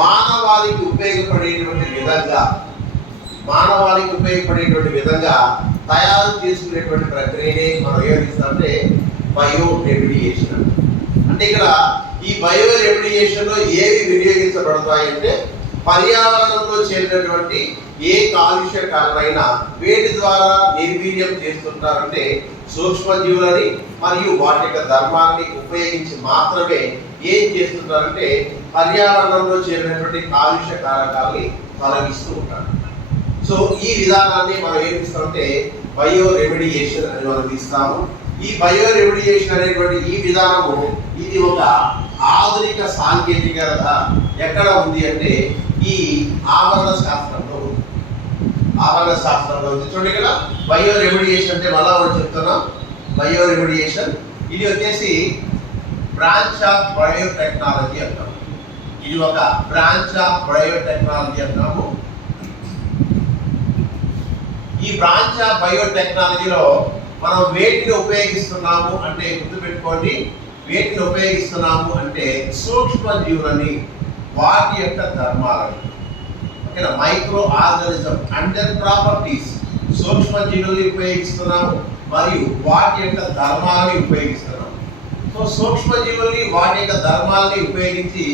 మానవాళికి ఉపయోగపడేటువంటి విధంగా తయారు చేసుకునేటువంటి ప్రక్రియనే మనం ఏమిస్తామంటే బయో రెమిడియేషన్. అంటే ఇక్కడ ఈ బయో రెమిడియేషన్ లో ఏవి వినియోగించబడతాయంటే పర్యావరణంలో చేరినటువంటి ఏ కాలుష్య కారణమైనా వేటి ద్వారా నిర్వీర్యం చేస్తుంటారంటే సూక్ష్మజీవులని మరియు వాటి యొక్క ధర్మాన్ని ఉపయోగించి మాత్రమే ఏం చేస్తుంటారంటే పర్యావరణంలో చేరినటువంటి కాలుష్య కారకాలని తొలగిస్తూ ఉంటారు. సో ఈ విధానాన్ని మనం ఏం ఇస్తామంటే బయో రెమిడియేషన్ అని మనం ఇస్తాము. ఈ బయో రెమిడియేషన్ అనేటువంటి ఈ విధానము ఇది ఒక ఆధునిక సాంకేతికత ఎక్కడ ఉంది అంటే ఈ ఆవరణ శాస్త్రంలో ఉంది. చూడండి ఇక్కడ బయో రెమిడియేషన్ అంటే మళ్ళా మనం చెప్తున్నాం. బయో రెమిడియేషన్ ఇది వచ్చేసి బ్రాంచ్ ఆఫ్ బయోటెక్నాలజీ అంటాము. ఇది ఒక బ్రాంచ్ ఆఫ్ బయోటెక్నాలజీ అంటాము. ఈ బ్రాంచ్ ఆఫ్ బయోటెక్నాలజీలో మనం వేటిని ఉపయోగిస్తున్నాము అంటే గుర్తుపెట్టుకోండి, వేటిని ఉపయోగిస్తున్నాము అంటే సూక్ష్మజీవులని వాటి యొక్క ధర్మాలని, ఓకేనా, microorganism and then properties, సూక్ష్మజీవుల్ని ఉపయోగిస్తున్నాము మరియు వాటి యొక్క ధర్మాలని ఉపయోగిస్తున్నాము. సో సూక్ష్మజీవుల్ని వాటి యొక్క ధర్మాలని ఉపయోగించి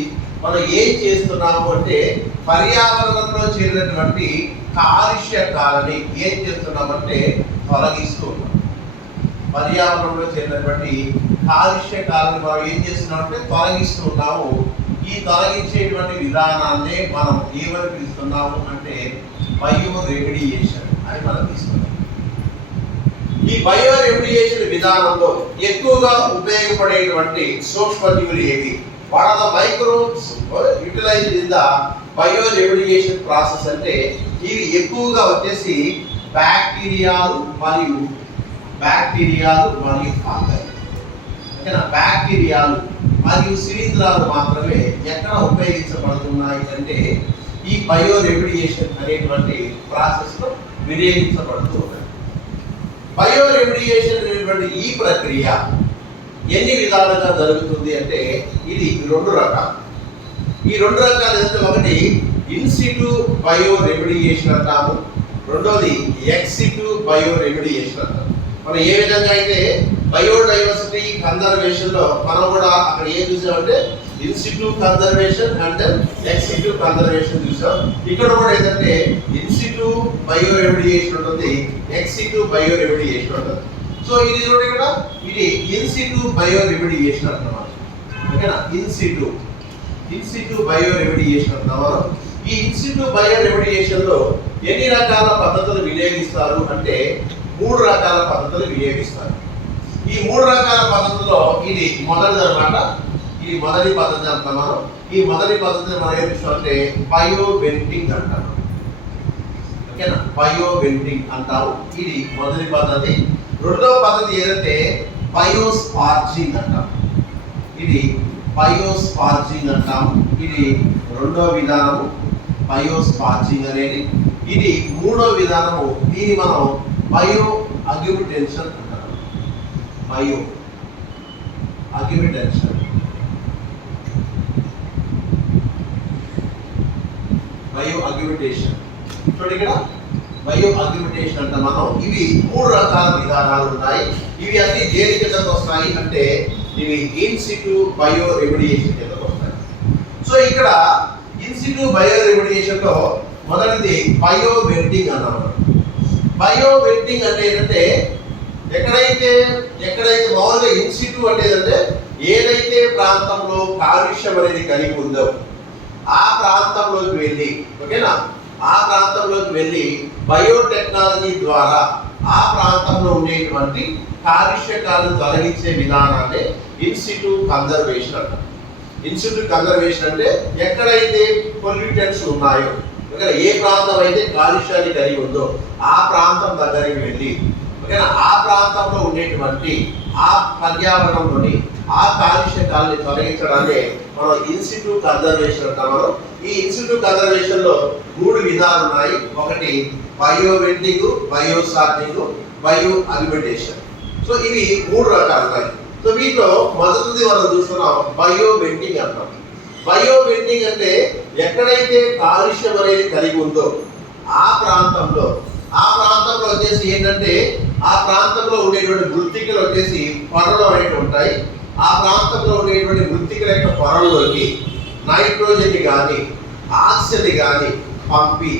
మనం ఏం చేస్తున్నాము అంటే పర్యావరణంలో చేరినటువంటి కాలుష్యకాలని ఏం చేస్తున్నామంటే తొలగిస్తూ ఉన్నాం. పర్యావరణంలో చేరినటువంటి కాలుష్యకాలని మనం ఏం చేస్తున్నామంటే తొలగిస్తూ ఉన్నాము. ఈ తొలగించేటువంటి విధానాన్నే మనం ఏమని పిలుస్తున్నాము అంటే బయో రెమిడియేషన్ అని మనం తీసుకున్నాం. ఈ బయో రెమిడియేషన్ విధానంలో ఎక్కువగా ఉపయోగపడేటువంటి సూక్ష్మజీవులు ఏవి? What are the microbes utilized in the bio remediation process అంటే ఇవి ఎక్కువగా వచ్చేసి బ్యాక్టీరియాలు మరియు ఫంగై. ఓకేనా, బ్యాక్టీరియాలు మరియు శిలీంధ్రాలు మాత్రమే ఎక్కడ ఉపయోగించబడుతున్నాయి అంటే ఈ బయో రెమిడియేషన్ అనేటువంటి ప్రాసెస్ లో వినియోగించబడుతూ ఉన్నాయి. బయో రెమిడియేషన్ అనేటువంటి ఈ ప్రక్రియ ఎన్ని విధాలుగా జరుగుతుంది అంటే ఇది రెండు రకాలు. ఈ రెండు రకాలు అంటే ఒకటి ఇన్సిటు బయో రెమిడియేషన్ అంటాము, రెండోది ఎక్సిటు బయో రెమిడియేషన్ అంటాము. మనం ఏ విధంగా అయితే బయోడైవర్సిటీ కన్జర్వేషన్ లో మనం కూడా అక్కడ ఏం చూసామంటే in situ conservation and ex situ conservation చూసాం. ఇక్కడ కూడా ఏంటంటే ఇన్సిటు బయో రెమిడియేషన్ ఉంటుంది, ఎక్సిటు బయో రెమిడియేషన్ ఉంటుంది. సో ఇది చూడండి ఇక్కడ ఇది ఇన్సిటు బయో రెమిడియేషన్ అంటున్నాం. ఓకేనా, ఇన్సిటు బయో రెమిడియేషన్ అంటున్నాం. ఈ ఇన్సిటు బయో రెమిడియేషన్ లో ఎన్ని రకాల పద్ధతులు వినియోగిస్తారు అంటే 3 రకాల పద్ధతులు వినియోగిస్తారు. ఈ 3 రకాల పద్ధతుల్లో ఇది మొదటిది అన్నమాట. ఇది మొదటి పద్ధతి అంటాం మనం. ఈ మొదటి పద్ధతిని మనం ఏం చేస్తామంటే బయో వెంటింగ్ అంటాం. ఓకేనా, బయో వెంటింగ్ అంటాము. ఇది మొదటి పద్ధతి. రెండవ పద్ధతి ఏదంటే బయోస్పార్జింగ్ అంటాం. ఇది బయోస్పార్జింగ్ అంటాము. ఇది రెండవ విధానము బయోస్పార్జింగ్ అనేది. ఇది మూడవ విధానము, దీన్ని మనం బయో అగ్యుమిటేషన్ అంటాం. బయో అగ్యుమిటేషన్ చూడండి ఇక్కడ బయో అగ్యుమిటేషన్ అంటే మనం ఇవి 3 రకాల విధానాలు ఉన్నాయి. ఇవి అన్ని దేని కిందకు వస్తాయి అంటే ఇవి ఇన్సిటు బయో రెమిడియేషన్ కిందకు వస్తాయి. సో ఇక్కడ ఇన్సిటు బయో రెమిడియేషన్ లో మొదటిది బయో వెంటింగ్ అన్నమాట. బయో వెంటింగ్ అంటే ఏంటంటే ఎక్కడైతే మామూలుగా ఇన్సిటు అంటే ఏంటంటే ఏదైతే ప్రాంతంలో కాలుష్యం అనేది కలిగి ఉందో ఆ ప్రాంతంలోకి వెళ్ళి, ఓకేనా, ఆ ప్రాంతంలోకి వెళ్ళి బయోటెక్నాలజీ ద్వారా ఆ ప్రాంతంలో ఉండేటువంటి కాలుష్యకాలను తొలగించే విధానాన్ని ఇన్సిటు కన్జర్వేషన్ అంటారు. ఇన్సిటు కన్జర్వేషన్ అంటే ఎక్కడైతే పొల్యూటెంట్స్ ఉన్నాయో, ఏ ప్రాంతం అయితే కాలుష్యాన్ని కలిగి ఉందో ఆ ప్రాంతం దగ్గరికి వెళ్ళి, ఓకేనా, ఆ ప్రాంతంలో ఉండేటువంటి ఆ పర్యావరణంలోని ఆ కాలుష్యకాలని తొలగించడాన్ని మనం ఇన్సిటు కన్జర్వేషన్ అంటాము. ఈ ఇన్సిటు కన్జర్వేషన్ లో 3 విధాలు ఉన్నాయి. ఒకటి bioventing, biosparging, bioaugmentation. So ఇవి 3 రకాలు ఉన్నాయి. సో వీటిలో మొదటిది మనం చూస్తున్నాం బయో వెంటింగ్ అంటాం. బయో వెంటింగ్ అంటే ఎక్కడైతే కాలుష్యం అనేది కలిగి ఉందో ఆ ప్రాంతంలో వచ్చేసి ఏంటంటే ఆ ప్రాంతంలో ఉండేటువంటి మృత్తికలు వచ్చేసి పొరలు అనేవి ఉంటాయి. ఆ ప్రాంతంలో ఉండేటువంటి మృత్తికల యొక్క పొరల్లోకి నైట్రోజన్ కానీ ఆక్సిజన్ కానీ పంపి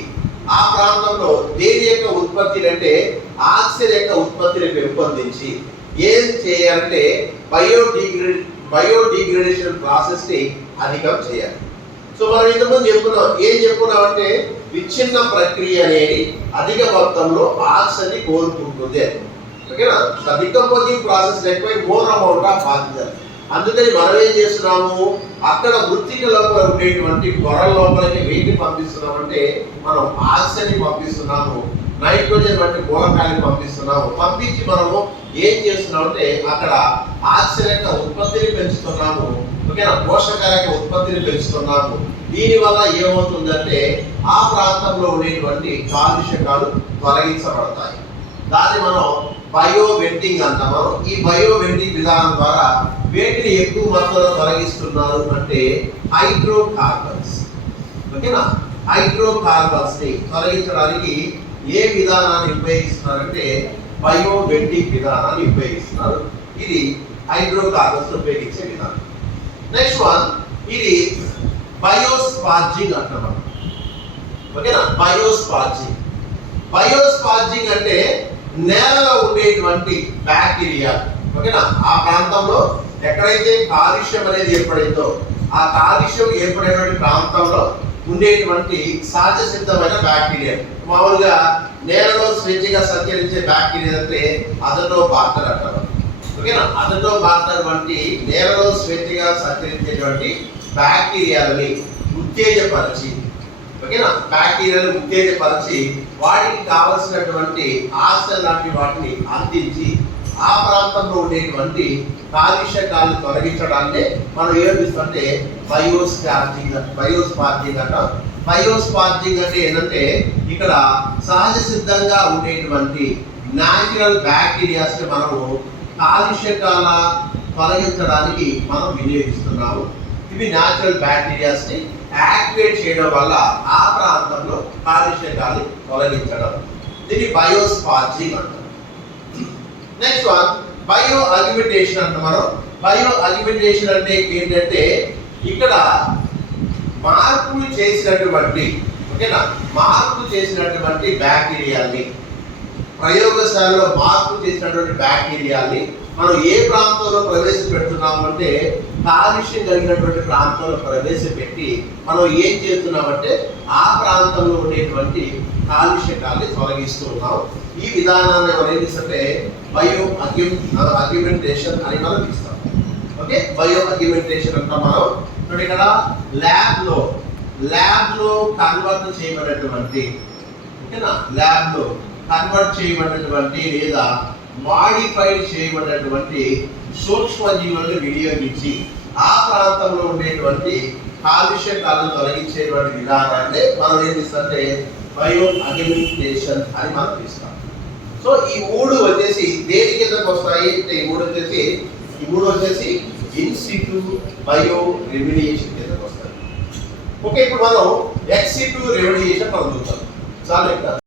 ఆ ప్రాంతంలో దేని యొక్క ఉత్పత్తిని అంటే ఆక్సిజన్ యొక్క ఉత్పత్తిని పెంపొందించి ఏం చేయాలంటే బయోడిగ్రేడేషన్ ప్రాసెస్ ని అధికం చేయాలి. సో మనం ఇంతకుముందు చెప్పుకున్నామంటే విచ్ఛిన్న ప్రక్రియ అనేది అధిక మొత్తంలో ఆక్సిజన్ ని కోరుకుంటుంది. ఓకేనా? Decomposing process require more amount of oxygen. అందుకని మనం ఏం చేస్తున్నాము, అక్కడ మృత్తిక లోపల ఉండేటువంటి పొరల లోపలికి వేటిని పంపిస్తున్నామంటే మనం ఆక్సిజన్ ని పంపిస్తున్నాము, నైట్రోజన్ వంటి మూలకాలను పంపిస్తున్నాము. పంపించి మనము ఏం చేస్తున్నామంటే అక్కడ ఆక్సిజన్ యొక్క ఉత్పత్తిని పెంచుతున్నాము. ఓకేనా? పోషకాల యొక్క ఉత్పత్తిని పెంచుతున్నాము. దీనివల్ల ఏమవుతుందంటే ఆ ప్రాంతంలో ఉండేటువంటి కాలుష్యకాలు తొలగించబడతాయి. దాన్ని మనం బయో వెంటింగ్ అంటాము. ఈ బయో వెంటింగ్ విధానం ద్వారా వేటిని ఎక్కువ మొత్తంలో తొలగిస్తున్నారు అంటే హైడ్రోకార్బన్స్. ఓకేనా? హైడ్రోకార్బన్స్ ని తొలగించడానికి ఏ విధానాన్ని ఉపయోగిస్తున్నారంటే బయో వెంటింగ్ విధానాన్ని ఉపయోగిస్తున్నారు. ఇది హైడ్రోకార్బన్స్ ఉపయోగించే విధానం. నెక్స్ట్ వన్, ఇది బయోస్పార్జింగ్ అంటాం. ఓకేనా? బయోస్పార్జింగ్ అంటే నేలలో ఉండేటువంటి బ్యాక్టీరియా, ఓకేనా, ఆ ప్రాంతంలో ఎక్కడైతే కాలుష్యం అనేది ఏర్పడిందో ఆ కాలుష్యం ఏర్పడేటువంటి ప్రాంతంలో ఉండేటువంటి సహజ సిద్ధమైన బ్యాక్టీరియా, మామూలుగా నేలలో స్వేచ్ఛగా సంచరించే బ్యాక్టీరియా అంటే అజటోబాక్టర్ అంటారు. ఓకేనా? అజటోబాక్టర్ వంటి నేలలో స్వేచ్ఛగా సంచరించేటువంటి బ్యాక్టీరియాలని ఉత్తేజపరిచి, ఓకేనా, బ్యాక్టీరియాలను ఉత్తేజపరిచి వాటికి కావలసినటువంటి ఆక్సిజన్ లాంటి వాటిని అందించి ఆ ప్రాంతంలో ఉండేటువంటి కాలుష్యకాలను తొలగించడాన్ని మనం ఏమిస్తుంటే బయోస్పార్జింగ్ అంటాం. బయోస్పార్జింగ్ అంటే ఏంటంటే ఇక్కడ సహజ సిద్ధంగా ఉండేటువంటి న్యాచురల్ బ్యాక్టీరియాస్ ని మనము కాలుష్యకాల తొలగించడానికి మనం వినియోగిస్తున్నాము. ఇవి న్యాచురల్ బ్యాక్టీరియాస్ ని యాక్టివేట్ చేయడం వల్ల ఆ ప్రాంతంలో కాలుష్యకాలు తొలగించడం, దీన్ని బయోస్పార్జింగ్ అంటాం. నెక్స్ట్ వన్, బయో అగ్యుమెంటేషన్ అంటాం. మనం బయో అగ్యుమెంటేషన్ అంటే ఏంటంటే ఇక్కడ మార్పులు చేసినటువంటి, ఓకేనా, మార్పు చేసినటువంటి బ్యాక్టీరియాల్ని, ప్రయోగశాలలో మార్పు చేసినటువంటి బ్యాక్టీరియాల్ని మనం ఏ ప్రాంతంలో ప్రవేశపెడుతున్నాము అంటే కాలుష్యం కలిగినటువంటి ప్రాంతంలో ప్రవేశపెట్టి మనం ఏం చేస్తున్నామంటే ఆ ప్రాంతంలో ఉండేటువంటి కాలుష్యకాల్ని తొలగిస్తూ ఉన్నాం. ఈ విధానాన్ని మనం ఏం చేస్తే బయో అగ్యుమెంటేషన్ అని మనం ఇస్తాం. ఓకే, బయో అగ్యుమెంటేషన్ అంటాం మనం. ఇక్కడ ల్యాబ్ లో కన్వర్ట్ చేయబడినటువంటి, ఓకేనా, ల్యాబ్ లో కన్వర్ట్ చేయబడినటువంటి లేదా మాడిఫైడ్ చేయబడినటువంటి సూక్ష్మజీవులను వినియోగించి ఆ ప్రాంతంలో ఉండేటువంటి కాలుష్యకాలను తొలగించేటువంటి విధానాన్ని మనం ఏం చేస్తామంటే బయో అగ్యుమెంటేషన్ అని మనం పిలుస్తాం. సో ఈ మూడు వచ్చేసి దేని కిందకు వస్తాయి అంటే ఈ మూడు వచ్చేసి ఇన్ సిటు బయో రెమిడియేషన్ కిందకు వస్తాయి. ఓకే, ఇప్పుడు మనం ఎక్స్ సిటు రెమిడియేషన్ మనం చూద్దాం. చాలా